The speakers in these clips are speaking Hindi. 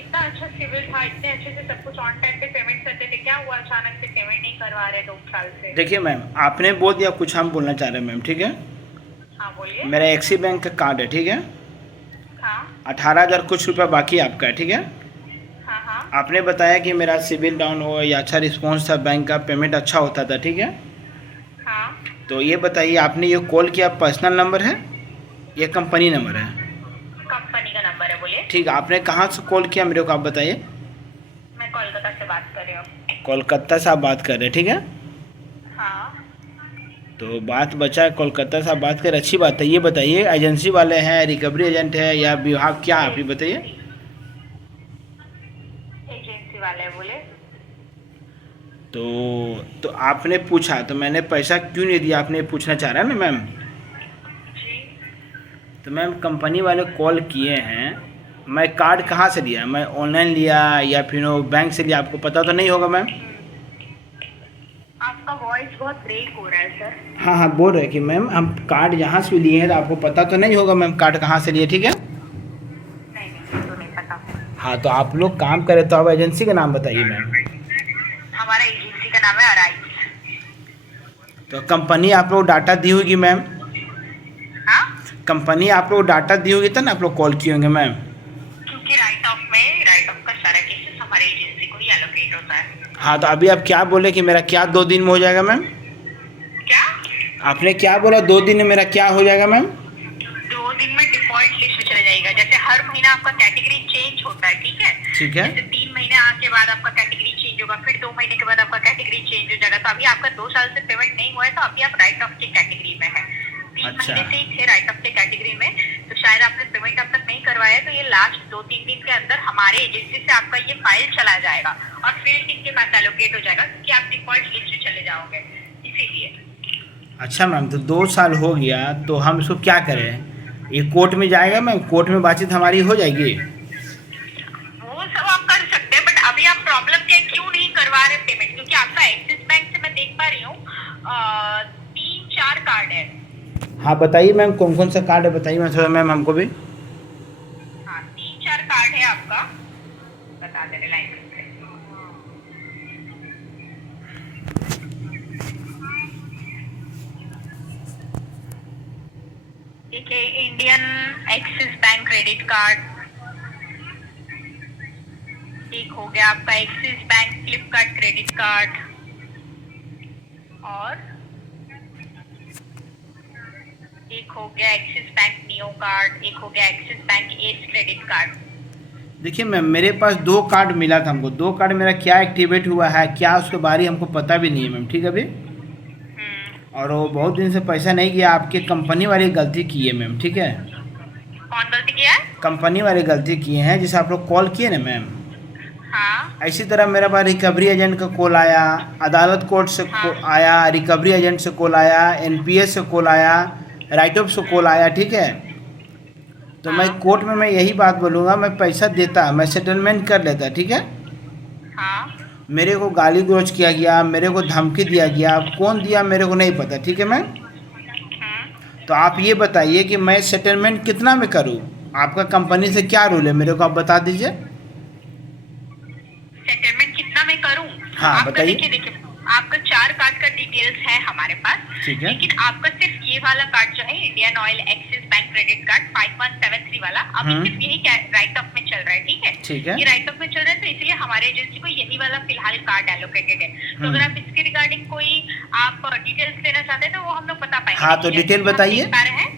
इतना अच्छा सिविल था, इतने अच्छे से सब कुछ ऑन टाइम पे पेमेंट करते थे, क्या हुआ अचानक से पेमेंट नहीं करवा रहे 2 साल से? देखिए मैम, आपने बोल दिया, कुछ हम बोलना चाह रहे हैं मैम, ठीक है। हाँ बोलिए। मेरा एक्सिस बैंक का कार्ड है, ठीक है। हाँ 18,000 कुछ रुपया बाकी आपका है, ठीक है। हाँ हाँ आपने बताया कि मेरा सिविल डाउन हो या अच्छा रिस्पॉन्स था, बैंक का पेमेंट अच्छा होता था, ठीक है। हाँ। तो ये बताइए, आपने ये कॉल किया पर्सनल नंबर है या कंपनी नंबर है? कंपनी का नंबर है, बोलिए। ठीक है, आपने कहाँ से कॉल किया मेरे को आप बताइए। मैं कोलकाता से बात कर रही हूँ। कोलकाता से आप बात कर रहे हैं, ठीक है। हाँ। तो बात बचा है, कोलकाता से आप बात कर, अच्छी बात है। ये बताइए, एजेंसी वाले हैं, रिकवरी एजेंट है या विभाग, क्या आप ये बताइए। एजेंसी वाले हैं, बोले। तो आपने पूछा तो मैंने पैसा क्यों नहीं दिया, आपने पूछना चाह रहा है ना मैम। जी। तो मैम, कंपनी वाले कॉल किए हैं, मैं कार्ड कहाँ से लिया, मैं ऑनलाइन लिया या फिर वो बैंक से लिया, आपको पता तो नहीं होगा मैम। आपका वॉइस बहुत ब्रेक हो रहा है सर। हाँ हाँ, बोल रहे हैं कि मैम हम कार्ड जहाँ से भी लिए हैं तो आपको पता तो नहीं होगा मैम कार्ड कहाँ से लिए, ठीक है। नहीं नहीं, तो नहीं पता। हाँ, तो आप लोग काम करें तो आप एजेंसी का नाम बताइए मैम। हमारा एजेंसी का नाम है अराइज। तो कंपनी आप लोग डाटा दी होगी मैम, हाँ, कंपनी आप लोग डाटा दी होगी तब ना आप लोग कॉल किए होंगे मैम। क्योंकि राइट ऑफ का सारा केसेस हमारे एजेंसी को ही एलोकेट होता है। हाँ, तो अभी आप क्या बोले कि मेरा क्या 2 दिन में हो जाएगा मैम? क्या? आपने क्या बोला 2 दिन में मेरा क्या हो जाएगा मैम? 2 दिन में डिफॉल्ट लिस्ट में चला जाएगा। जैसे हर महीना आपका कैटेगरी चेंज होता है, ठीक है। ठीक है। जैसे 3 महीने आके बाद आपका कैटेगरी चेंज होगा, फिर 2 महीने के बाद आपका कैटेगरी चेंज हो जाएगा। तो अभी आपका 2 साल से पेमेंट नहीं हुआ है, तो अभी आप राइट ऑफ के कैटेगरी में है। 3 अच्छा। महीने से ही थे राइट ऑफ के कैटेगरी में, तो शायद आपने पेमेंट अब तक नहीं करवाया है। तो ये लास्ट 2-3 दिन के अंदर हमारे एजेंसी से आपका ये फाइल चला जाएगा और फील्ड टीम के पास एलोकेट हो जाएगा, क्योंकि आप डिफॉल्ट लिस्ट में चले जाओगे, इसीलिए। अच्छा मैम, तो 2 साल हो गया तो हम इसको क्या करें? ये कोर्ट में जाएगा मैम, कोर्ट में बातचीत हमारी हो जाएगी। वो सब आप कर सकते हैं, बट अभी आप प्रॉब्लम क्या है, क्यों नहीं करवा रहे पेमेंट? क्योंकि आपका एक्सिस बैंक से मैं देख पा रही हूँ 3-4 कार्ड है। हाँ बताइए मैम, कौन कौन सा कार्ड है बताइए मैम, थोड़ा मैम हमको भी। हाँ, 3-4 कार्ड है आपका, बता दे रहे लाइन से। एक है Indian axis bank credit card, एक हो गया आपका axis bank Flipkart credit card, और एक हो गया एक्सिस बैंक नियो कार्ड, एक हो गया axis bank S credit card. देखिए मैम, मेरे पास 2 कार्ड मिला था हमको, 2 कार्ड मेरा क्या एक्टिवेट हुआ है क्या उसके बारे में हमको पता भी नहीं है मैम, ठीक है अभी। और वो बहुत दिन से पैसा नहीं गया, आपके कंपनी वाली गलती की है मैम, ठीक है। कौन गलती किया है? कंपनी वाले गलती किए हैं, जैसे आप लोग कॉल किए ना मैम, हाँ इसी तरह मेरे पास रिकवरी एजेंट का कॉल आया, अदालत कोर्ट से आया, रिकवरी एजेंट से कॉल आया, एनपीएस से कॉल आया, राइट ऑफ से कॉल आया, ठीक है। तो मैं कोर्ट में मैं यही बात बोलूँगा, मैं पैसा देता, मैं सेटलमेंट कर लेता, ठीक है। हाँ मेरे को गाली गलौज किया गया, मेरे को धमकी दिया गया, कौन दिया मेरे को नहीं पता, ठीक है मैम। तो आप ये बताइए कि मैं सेटलमेंट कितना में करूँ, आपका कंपनी से क्या रूल है मेरे को आप बता दीजिए। सेटलमेंट कितना मैं करूं? हाँ, आपका बताइए। देखिए आपका 4 कार्ड का डिटेल्स है हमारे पास, ठीक है। लेकिन आपका सिर्फ ये वाला कार्ड जो है Indian oil axis bank credit card 5173 वाला, अभी सिर्फ यही राइट ऑफ में चल रहा है, ठीक है। ठीक है। ये राइट ऑफ में चल रहा है, तो इसलिए हमारे एजेंसी को यही वाला फिलहाल कार्ड एलोकेटेड है। तो अगर आप इसके रिगार्डिंग कोई आप डिटेल्स लेना चाहते हैं तो वो हम लोग बता पाएंगे। हाँ, तो डिटेल बताइए।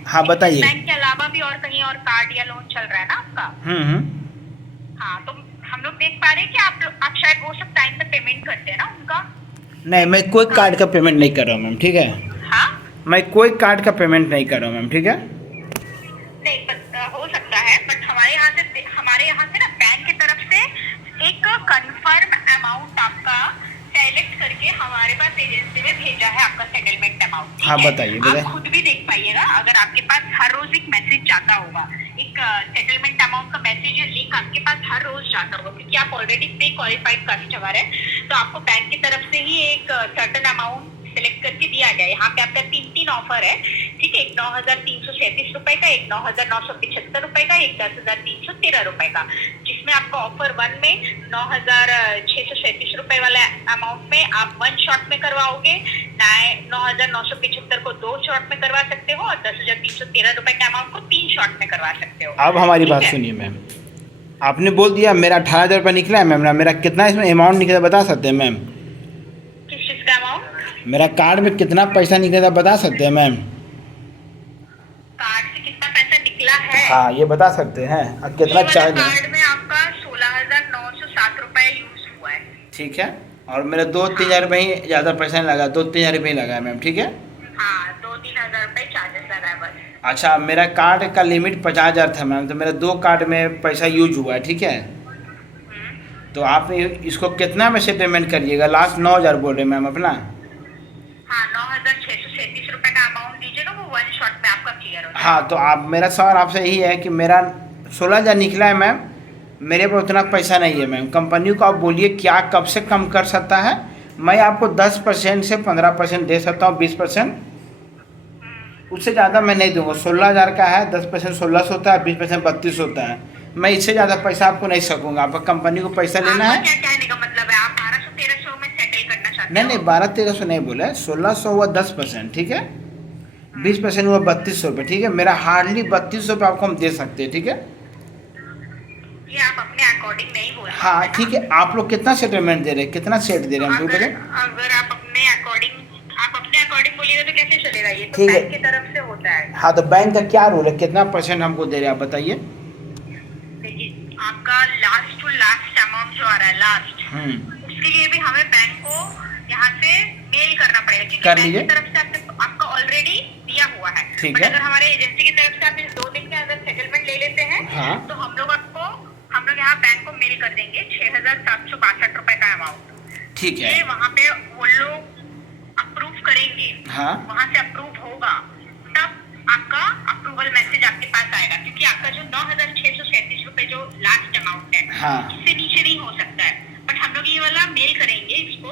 हाँ बताइए। बैंक के अलावा भी और कहीं और कार्ड या लोन चल रहा है ना आपका? हाँ, तो हम लोग देख पा रहे हैं कि आप शायद वो सब टाइम पे पेमेंट करते हैं ना उनका। नहीं, मैं कोई कार्ड का पेमेंट नहीं कर रहा हूँ मैम, ठीक है। हाँ, मैं कोई कार्ड का पेमेंट नहीं कर रहा हूँ मैम, ठीक है। नहीं हो सकता है, बट हमारे यहाँ से ना बैंक की तरफ से एक कंफर्म अमाउंट आपका सेलेक्ट करके हमारे पास एजेंसी में भेजा है, आपका सेटलमेंट अमाउंट। हाँ बताइए आप खुद भी देख पाइएगा, अगर आपके पास हर रोज एक मैसेज जाता होगा, एक सेटलमेंट अमाउंट का मैसेज या लिंक आपके पास हर रोज जाता होगा, क्योंकि आप ऑलरेडी पे क्वालिफाइड कस्टमर है, तो आपको बैंक की तरफ से ही एक सर्टेन अमाउंट सिलेक्ट करके दिया गया है। यहाँ पे आपका 3 ऑफर है, ठीक है। एक 9,337 रुपए का, एक 9,975 रुपए का, एक 10,313 रुपए का, जिसमें आपका ऑफर 1 में 9,637 रुपए वाला अमाउंट में आप 1 शॉट में करवाओगे, 9,975 को 2 शॉट में करवा सकते हो, और 10,313 रुपए के अमाउंट को 3 शॉट में करवा सकते हो। अब हमारी ठीक बात है? सुनिए मैम, आपने बोल दिया मेरा 18,000 रुपये निकला है मैम ना, मेरा कितना इसमें अमाउंट निकला बता सकते हैं मैम? किस चीज का अमाउंट? मेरा कार्ड में कितना पैसा निकला था बता सकते हैं मैम? कार्ड से कितना पैसा निकला है? हाँ ये बता सकते हैं, और कितना ये वाला चार्ज है? कार्ड में आपका 16,907 रुपए यूज हुआ है। ठीक है, और मेरा 2-3 हज़ार रुपये ही, ज़्यादा पैसा नहीं लगा, 2-3 हज़ार रुपये ही लगा है मैम, ठीक है। हाँ, 2-3 हजार रुपए चार्जेस लगा है बस। अच्छा, मेरा कार्ड का लिमिट 50,000 था मैम, तो मेरा 2 कार्ड में पैसा यूज हुआ है, ठीक है। तो आप इसको कितना में सेटलमेंट करिएगा? लास्ट 9,000 बोल रहे हैं मैम अपना। हाँ, 9,637 रुपए का अमाउंट दीजिएगा, वो 1 शॉट में आपका क्लियर हो जाएगा। हाँ, तो आप, मेरा सवाल आपसे यही है कि मेरा 16,000 निकला है मैम, मेरे पर उतना पैसा नहीं है मैम। कंपनी को आप बोलिए क्या कब से कम कर सकता है? मैं आपको 10% से 15% दे सकता हूँ, 20%, उससे ज़्यादा मैं नहीं दूंगा। 16,000 का है, 10% 1,600 होता है, 20% 3,200 होता है। मैं इससे ज़्यादा पैसा आपको नहीं सकूंगा। आपको कंपनी को पैसा लेना है? क्या कहने का मतलब है, आप 1200-1300 में सेटल करना चाहते हो? नहीं, 1200-1300 नहीं बोला है, 1,600 हुआ 10%, ठीक है। 20% हुआ 3,200 रुपये, ठीक है। मेरा हार्डली 3,200 रुपये आपको हम दे सकते हैं, ठीक है। ये आप अपने अकॉर्डिंग नहीं बोल रहे हाँ हो। ठीक है, आप लोग कितना सेटलमेंट दे रहे हैं, कितना सेट दे रहे हैं हमको अगर बताइए? अगर आप अपने अकॉर्डिंग बोलिएगा तो कैसे चलेगा? ये तो ठीक है। बैंक की तरफ से होता है। हाँ, तो बैंक का क्या रूल है, कितना % हमको दे रहे हैं आप बताइए? देखिए, आपका लास्ट टू लास्ट अमाउंट जो आ रहा है, लास्ट, उसके लिए भी हमें बैंक को यहाँ से मेल करना पड़ेगा, क्योंकि कर बैंक लीजिए। की तरफ से आपका ऑलरेडी दिया हुआ है। ठीक बट है। अगर हमारे एजेंसी की तरफ से आप इस 2 दिन के अंदर सेटलमेंट ले लेते हैं, हाँ। तो हम लोग यहाँ बैंक को मेल कर देंगे 6,762 रुपए का अमाउंट। ठीक है। ये वहाँ पे वो लोग अप्रूव करेंगे। हाँ। वहाँ से अप्रूव होगा, तब आपका अप्रूवल मैसेज आपके पास आएगा, क्योंकि आपका जो 9,637 रुपए जो लास्ट अमाउंट है, हाँ। इससे नीचे नहीं हो सकता है। बट हम लोग ये वाला मेल करेंगे इसको,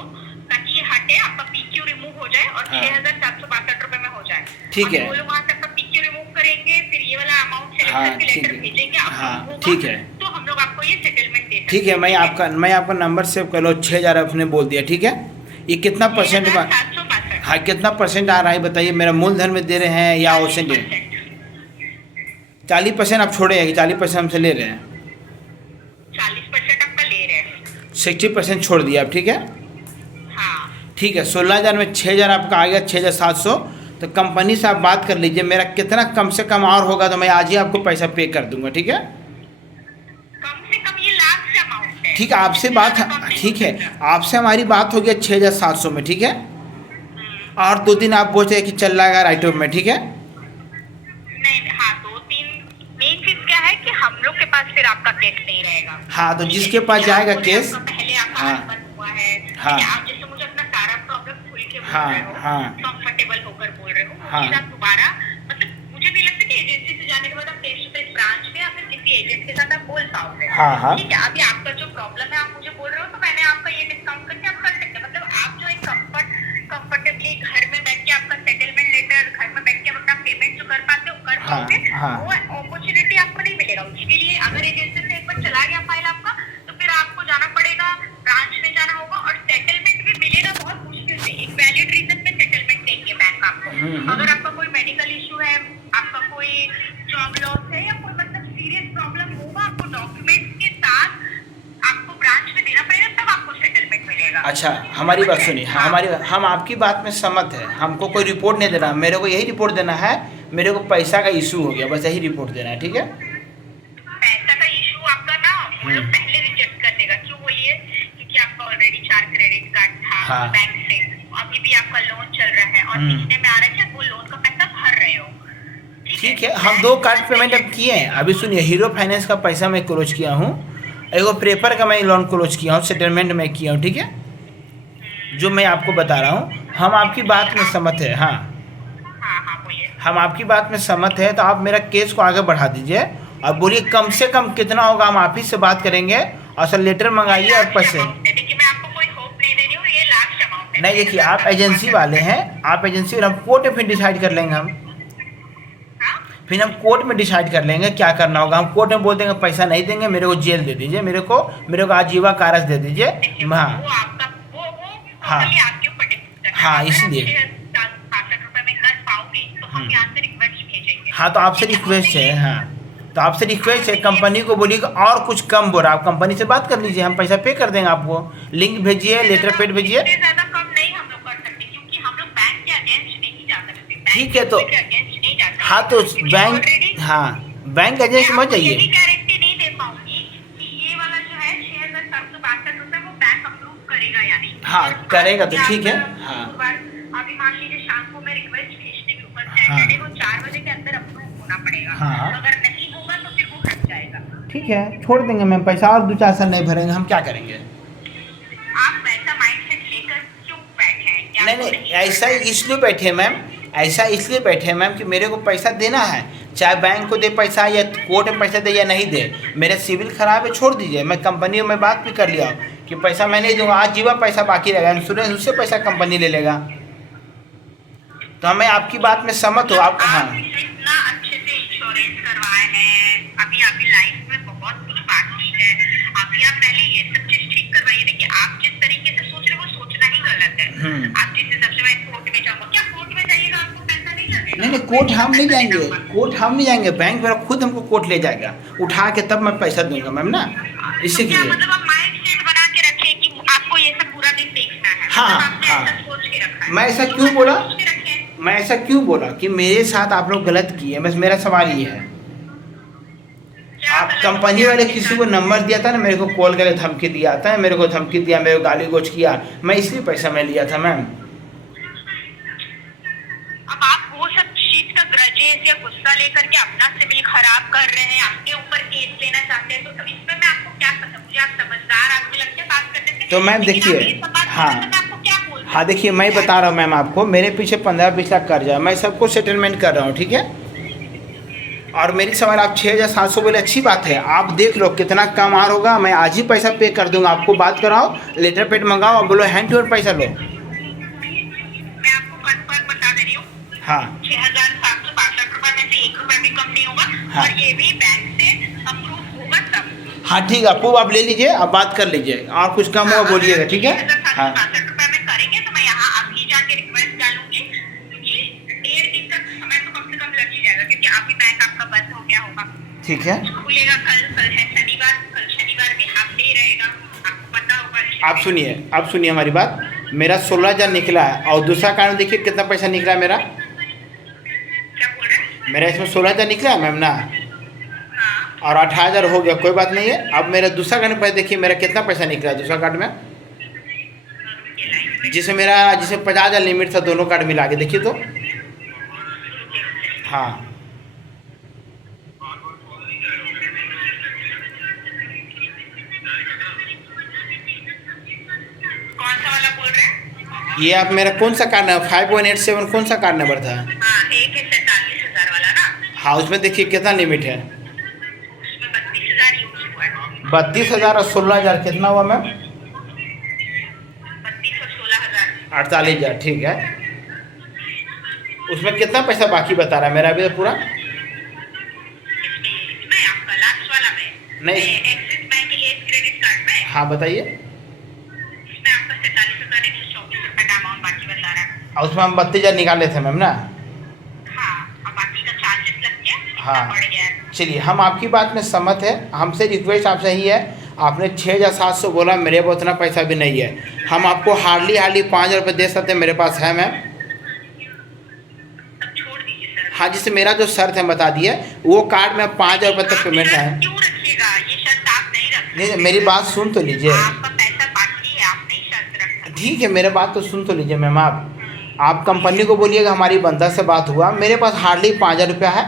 ताकि ये हटे, आपका PQ रिमूव हो जाए और हाँ। 6,762 रुपए में हो जाए। ठीक है। वो लोग वहाँ से आपका PQ रिमूव करेंगे, फिर ये वाला अमाउंट सेलेक्ट हाँ, करके ठीक लेटर है। भेजेंगे, हाँ, approve होगा, ठीक है। तो हम लोग आपको ये सेटलमेंट दे सकते हैं। ठीक है, मैं आपका नंबर सेव कर लो, 6,000 आपने बोल दिया, ठीक है। ये कितना परसेंट? 6,762। हाँ, कितना % आ रहा है बताइए? मेरा मूलधन में दे रहे हैं या ओशन दे? 40% आप छोड़े हैं कि 40% हमसे ले रहे हैं? 40% आपका ले रहे हैं। 60% छोड़ दिया आप, ठीक है। हाँ, ठीक है, 16,000 में 6,000 आपका आ गया, 6,700। तो कंपनी से आप बात कर लीजिए, मेरा कितना कम से कम और होगा तो मैं आज ही आपको पैसा पे कर दूंगा, ठीक है। कम से कम ये लास्ट अमाउंट है। ठीक है, आपसे बात, ठीक है, आपसे हमारी बात हो गया 6,700 में, ठीक है। और 2 दिन आप बोल रहे हैं कि चल रहा राइट ऑफ में, ठीक है। नहीं, हाँ, 2-3 मेन चीज क्या है कि हम लोग के पास फिर आपका केस नहीं रहेगा। हाँ, तो जिसके पास जाएगा केस, पहले आपका हाँ। हस्बैंड हुआ है, हाँ। आप जैसे मुझे अपना सारा प्रॉब्लम खुल के बोल हाँ, रहे हो, हाँ। कंफर्टेबल होकर बोल रहे हो, हाँ। फिर आप दोबारा, मतलब मुझे नहीं लगता कि एजेंसी से जाने के बाद आप फेस टू फेस ब्रांच में या फिर किसी एजेंट के साथ आप बोल पाओगे। हाँ, हाँ। ठीक है, अभी आपका जो प्रॉब्लम है आप मुझे बोल रहे हो, तो मैंने आपका ये डिस्काउंट करके आप कर सकते हैं। मतलब आप जो एक कंफर्टेबली घर में बैठ के आपका सेटलमेंट लेटर, घर में बैठ के अपना पेमेंट जो कर पाते हो कर हाँ, पाओगे, हाँ। वो अपॉर्चुनिटी आपको नहीं मिलेगा। उसके लिए अगर एजेंसी से एक बार चला गया फाइल आपका, तो फिर आपको जाना पड़ेगा, ब्रांच में जाना होगा, और सेटलमेंट भी मिलेगा बहुत मुश्किल से। एक वैलिड रीजन पे सेटलमेंट देंगे बैंक आपको। अगर आपका कोई मेडिकल इशू है, आपका कोई जॉब लॉस है, या कोई मतलब सीरियस प्रॉब्लम होगा, आपको डॉक्यूमेंट्स के साथ आपको ब्रांच में देना पड़ेगा, तब आपको सेटलमेंट मिलेगा। अच्छा, हमारी बात सुनिए। हाँ, हम आपकी बात में सहमत है। हमको कोई रिपोर्ट नहीं देना, मेरे को यही रिपोर्ट देना है, मेरे को पैसा का इशू हो गया, बस यही रिपोर्ट देना है, ठीक है। पैसा का इशू आपका ना वो लोग पहले रिजेक्ट कर देगा। क्यों बोलिए? क्योंकि आपका ऑलरेडी 4 क्रेडिट कार्ड था हाँ। बैंक से, अभी भी आपका लोन चल रहा है, और पिछले में आ रहा है कि आप वो लोन का पैसा भर रहे हो। ठीक है, हम 2 कार्ड पेमेंट अब किए हैं। अभी सुनिए, हीरो फाइनेंस का पैसा मैं क्लोज किया हूँ, एगो प्रेपर का मैं लोन क्लोज किया हूँ, सेटलमेंट में किया हूँ, ठीक है। जो मैं आपको बता रहा हूँ, हम आपकी बात में सहमत है। हाँ, हाँ, बोलिए। हम आपकी बात में सहमत है, तो आप मेरा केस को आगे बढ़ा दीजिए और बोलिए कम से कम कितना होगा, हम आप ही से बात करेंगे, और सर लेटर मंगाइए और पैसे। देखिए, मैं आपको कोई होप नहीं दे रही हूँ, ये लास्ट अमाउंट है। नहीं देखिए, आप एजेंसी वाले हैं, आप एजेंसी वाले, हम कोर्ट में फिर डिसाइड कर लेंगे हम। हाँ? फिर हम कोर्ट में डिसाइड कर लेंगे क्या करना होगा। हम कोर्ट में बोल देंगे पैसा नहीं देंगे, मेरे को जेल दे दीजिए, मेरे को आजीवन कारावास दे दीजिए। देखिए, हाँ वो आपका वो हाँ। totally आपके ऊपर डिपेंड करता है। हाँ, अगर इसलिए। आप 65 रुपए में कर पाओगे तो हम यहाँ से रिक्वेस्ट भेजेंगे। हाँ, तो आपसे रिक्वेस्ट है, हाँ तो आपसे रिक्वेस्ट है, कंपनी को बोलिएगा और कुछ कम बोल रहा, आप कंपनी से बात कर लीजिए, हम पैसा पे कर देंगे आपको। लिंक भेजिए, लेटर पेड भेजिए। इससे ज़्यादा कम नहीं हम लोग कर सकते, क्योंकि हम लोग बैंक के अगेंस्ट नहीं जा सकते। बैंक ठीक है, तो के अगेंस्ट नहीं जा सकते। हाँ, तो क्योंकि बैंक, already हाँ बैंक एजेंट मत यही जाइए। गारंटी नहीं दे पाऊंगी कि ये वाला जो है 6,762 वो बैंक अप्रूव करेगा या नहीं। हाँ, करेगा तो ठीक है। हाँ अभी मान लीजिए शाम को मैं रिक्वेस्ट भेजने के ऊपर हाँ। सैटरडे को 4 बजे के अंदर अप्रूव होना पड़ेगा। हाँ। अगर नहीं होगा तो फिर वो हट जाएगा। ठीक है, छोड़ देंगे मैम, पैसा और 2-4 साल नहीं भरेंगे, हम क्या करेंगे। आप वैसा माइंडसेट लेकर क्यों बैठे हैं? क्या नहीं आपको नहीं, ऐसा इसलिए बैठे हैं मैम, ऐसा इसलिए बैठे हैं मैम कि मेरे को पैसा देना है, चाहे बैंक को दे पैसा या कोर्ट में पैसा दे या नहीं दे। मेरा सिविल खराब है, छोड़ दीजिए। मैं कंपनी में बात भी कर लिया कि पैसा मैं नहीं दूंगा, आजीवन पैसा बाकी रहेगा, इंश्योरेंस उससे पैसा कंपनी ले लेगा। तो हमें आपकी बात में सहमत हो आप। हाँ इतना अच्छे से इंश्योरेंस करवाए हैं, अभी आपकी लाइफ में बहुत कुछ बाकी है। अभी आप पहले ये सब चीज ठीक करवाइए। देखिए, आप जिस तरीके से सोच रहे हो वो सोचना ही गलत है। आप जिस हिसाब से मैं कोर्ट में जाऊंगा, क्या कोर्ट में जाइएगा आपको पैसा नहीं लगेगा? नहीं, कोर्ट हम नहीं जाएंगे, कोर्ट हम नहीं जाएंगे, बैंक वाला खुद हमको कोर्ट ले जाएगा उठा के, तब मैं पैसा दूंगा मैम ना, इसी के क्या लिए। मतलब आप माइंड सेट बना के रखे कि आपको ये सब पूरा दिन देखना है? हाँ, मतलब आपने हाँ। ऐसा सोच के रखा है। मैं ऐसा तो क्यों आप बोला? सोच के रखे हैं। मैं ऐसा क्यों बोला कि मेरे साथ आप लोग गलत किए, बस मेरा सवाल ये है। क्या आप गलत कंपनी किया वाले आपके किसी साथ? को नंबर दिया था ना, मेरे को कॉल करके धमकी दिया था, मेरे को धमकी दिया, मेरे को गाली गलौज किया, मैं इसलिए पैसा मैं लिया था मैम। अब आप वो सब चीज का ग्रजेस या गुस्सा लेकर के अपना सिविल खराब कर रहे हैं, आपके ऊपर केस लेना चाहते हैं, तो अब इसमें मैं आपको क्या पता, मुझे आप समझदार आदमी लगते हैं बात करने से। तो मैम लेकिन देखिए, आप ये सब बात हाँ। करने से मैं आपको क्या बोल हाँ देखिए, मैं बता रहा हूँ मैम आपको, मेरे पीछे 15-20 लाख कर्जा है, मैं सबको सेटलमेंट कर रहा हूँ, ठीक है। और मेरी सवाल, आप 6,700 बोले, अच्छी बात है, आप देख लो कितना कम आर होगा, मैं आज ही पैसा पे कर दूंगा। आपको बात कराओ, लेटर पेड मंगाओ और बोलो हैंड टू हैंड पैसा लो। मैं आपको कन्फर्म बता दे रही हूँ, हाँ 6,762 रुपए में से 1 रुपया भी कम नहीं होगा। हाँ। और ये भी बैंक से अप्रूव होगा तब। हाँ ठीक है, अप्रूव आप ले लीजिए, आप बात कर लीजिए, और कुछ कम हुआ बोलिएगा, ठीक है। हाँ 6,762 रुपए में करेंगे तो मैं यहाँ अभी जाके रिक्वेस्ट डालूंगी, क्योंकि 1.5 दिन का समय तो कम से कम लग ही जाएगा, क्योंकि अभी बैंक आपका बंद हो गया होगा। ठीक है, खुलेगा कल है शनिवार, कल शनिवार भी हाफ डे रहेगा, आपको पता होगा। आप सुनिए हमारी बात। मेरा 16,000 निकला है, और दूसरा कारण देखिए कितना पैसा निकला है मेरा। क्या बोल रहे हैं? मेरा इसमें 16,000 निकला है मैम ना, हाँ, और 18,000 हो गया, कोई बात नहीं है। अब मेरा दूसरा कार्ड में देखिए मेरा कितना पैसा निकला है दूसरा कार्ड में, ये लाइन में। जिसमें 50,000 लिमिट था, दोनों कार्ड मिला के देखिए तो। हाँ कौन सा वाला बोल रहे हैं? ये आप मेरा कौन सा कार्ड है, 5187 कौन सा कार्ड नंबर था? हाँ, एक है 47,000 वाला ना, हाँ, उसमें देखिए कितना लिमिट है, उसमें 32,000 यूज हुआ है। 32,000 और 16,000 कितना हुआ मैम? 32 और 16,000। 48,000, ठीक है। उसमें कितना पैसा बाकी बता रहा है मेरा अभी पूरा? इसमें आपका लास्ट वाला में नहीं। एक्सिस बैंक के लिए क्रेडिट कार्ड में हाँ बताइए। इसमें आपका 47,124 रुपए का अमाउंट बाकी बता रहा है। और उसमें हम 32,000 निकाले थे मैम ना। हाँ, अब बाकी का चार्जेस लग गया, हाँ। बढ़ गया है। चलिए, हम आपकी बात में सहमत है, हमसे रिक्वेस्ट आपसे ही है, आपने 6,700 बोला, मेरे पास उतना पैसा भी नहीं है, हम आपको हार्डली 5,000 रुपये दे सकते हैं, मेरे पास है मैम। तब छोड़ दीजिए सर। हाँ, जिससे मेरा जो शर्त है बता दिए, वो कार्ड में 5,000 रुपये तक आप पेमेंट शर्त है। क्यों रखिएगा? ये शर्त आप नहीं रख नहीं, सकते। मेरी बात सुन तो लीजिए। आपका पैसा बाकी है, आप नहीं शर्त रख सकते। ठीक है, मेरे बात तो सुन तो लीजिए मैम। आप कंपनी को बोलिएगा हमारी बंदा से बात हुआ, मेरे पास हार्डली 5,000 रुपया है,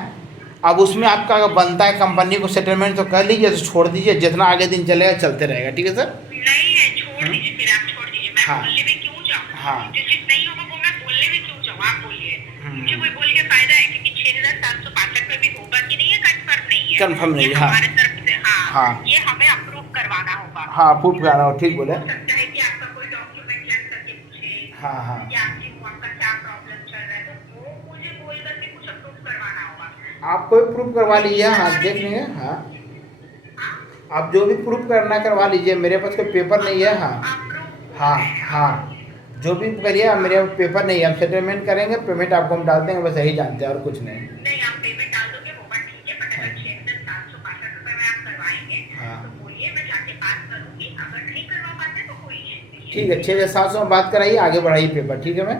अब उसमें आपका अगर बनता है कंपनी को सेटलमेंट तो कर लीजिए, तो छोड़ दीजिए, जितना आगे दिन चलेगा चलते रहेगा, ठीक है सर। नहीं है, छोड़ दीजिए, फिर आप छोड़ दीजिए। मैं हाँ। बोलने में क्यों जाऊँ? हाँ। जो चीज नहीं होगा वो मैं बोलने में क्यों जाऊँ? आप बोलिए, मुझे कोई बोल के फायदा है? क्योंकि 6,762 में भी होगा कि नहीं, ये कंफर्म नहीं है। Confirm नहीं ये है, हाँ। हमारे तरफ से, हाँ, हाँ। ये हमें अप्रूव करवाना होगा। हाँ, प्रूफ करा रहा हूँ, ठीक बोले। हो सकता है कि आपका कोई डॉक्यूमेंट लग सके, पूछे हाँ हाँ कि आपका क्या प्रॉब्लम चल रहा है, तो वो मुझे बोल करके कुछ अप्रूव करवाना होगा। आप कोई प्रूफ करवा लीजिए, हाँ देख लेंगे। हाँ हाँ, आप जो भी प्रूफ करना करवा लीजिए, मेरे पास कोई पेपर नहीं है। हाँ अप्रूव हाँ हाँ जो भी करिए, आप मेरे पास पेपर नहीं है, हम सेटलमेंट करेंगे, पेमेंट आपको हम डाल देंगे, बस यही जानते हैं और कुछ नहीं। नहीं, आप पेमेंट डाल दोगे वो बात ठीक है, बट अगर 6,765 रुपए में आप करवाएंगे हाँ तो बोलिए, मैं जाके बात करूंगी। अगर नहीं करवा पाते तो कोई इश्यू नहीं है। ठीक है, 6,700 में बात कराइए, आगे बढ़ाइए पेपर, ठीक है मैम।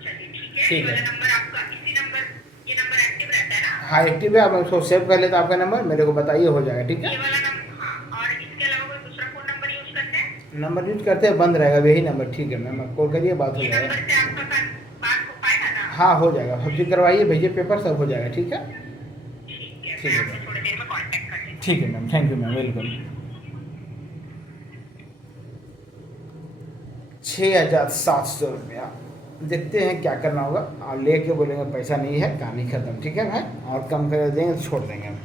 चलिए ठीक है। ठीक ये है। वाला नंबर आपका, इसी नंबर, ये नंबर एक्टिव रहता है ना? हाँ एक्टिव है, आप उसको सेव कर लेते आपका नंबर, मेरे को बताइए, हो जाएगा, ठीक ये है। वाला नंबर, हाँ। और इसके अलावा कोई दूसरा फोन नंबर यूज करते हैं? नंबर यूज करते हैं, बंद रहेगा यही नंबर, ठीक है मैम, आप कॉल करिए, बात हो ये जाएगा। नंबर से आपका बात हो पाएगा ना? हाँ हो जाएगा, फर्जी करवाइए, भेजिए पेपर, सब हो जाएगा, ठीक है। ठीक है, ठीक मैं है आपको थोड़ी देर में कांटेक्ट कर लेती हूँ। ठीक है ma'am, thank you ma'am, welcome. 6,700 रुपया, देखते हैं क्या करना होगा, और लेके बोलेंगे पैसा नहीं है, कहानी खत्म, ठीक है भाई, और कम कर देंगे तो छोड़ देंगे हम।